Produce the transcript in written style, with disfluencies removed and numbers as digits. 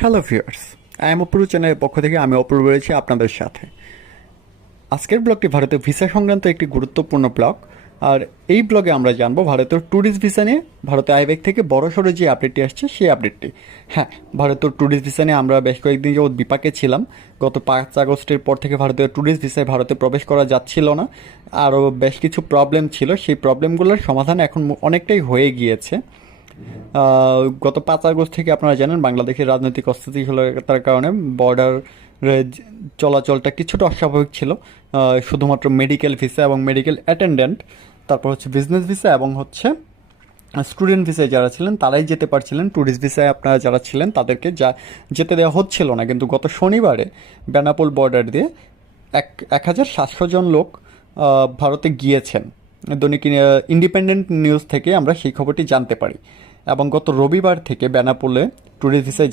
Hello viewers, I am অপূর্ব চ্যানেলের পক্ষ থেকে আমি অপূর্ব রয়েছি আপনাদের সাথে। আজকের ব্লগটি ভারতের ভিসা সংক্রান্ত একটি গুরুত্বপূর্ণ ব্লগ। আর এই ব্লগে আমরা জানবো ভারতের ট্যুরিস্ট ভিসা নিয়ে ভারতের আইব্যাক থেকে বড়সড় যে আপডেটটি আসছে সেই আপডেটটি। হ্যাঁ, ভারতের ট্যুরিস্ট ভিসা নিয়ে আমরা বেশ কয়েকদিন যাবৎ বিপাকে ছিলাম। গত 5 আগস্টের পর থেকে ভারতীয় ট্যুরিস্ট ভিসায় ভারতে প্রবেশ করা যাচ্ছিল না। আরও বেশ কিছু প্রবলেম ছিল, সেই প্রবলেমগুলোর সমাধান এখন অনেকটাই হয়ে গিয়েছে। গত 5 আগস্ট থেকে আপনারা জানেন বাংলাদেশের রাজনৈতিক অস্থিতিশীলতার কারণে বর্ডার চলাচলটা কিছুটা অস্বাভাবিক ছিল। শুধুমাত্র মেডিকেল ভিসা এবং মেডিকেল অ্যাটেন্ডেন্ট, তারপর হচ্ছে বিজনেস ভিসা এবং হচ্ছে স্টুডেন্ট ভিসায় যারা ছিলেন তারাই যেতে পারছিলেন। ট্যুরিস্ট ভিসায় আপনারা যারা ছিলেন তাদেরকে যেতে দেওয়া হচ্ছিল না। কিন্তু গত শনিবারে বেনাপোল বর্ডার দিয়ে 1,700 জন লোক ভারতে গিয়েছেন। দৈনিক ইন্ডিপেন্ডেন্ট নিউজ থেকে আমরা সেই খবরটি জানতে পারি। এবং গত রবিবার থেকে বেনাপোলে ট্যুরিস্ট ভিসায়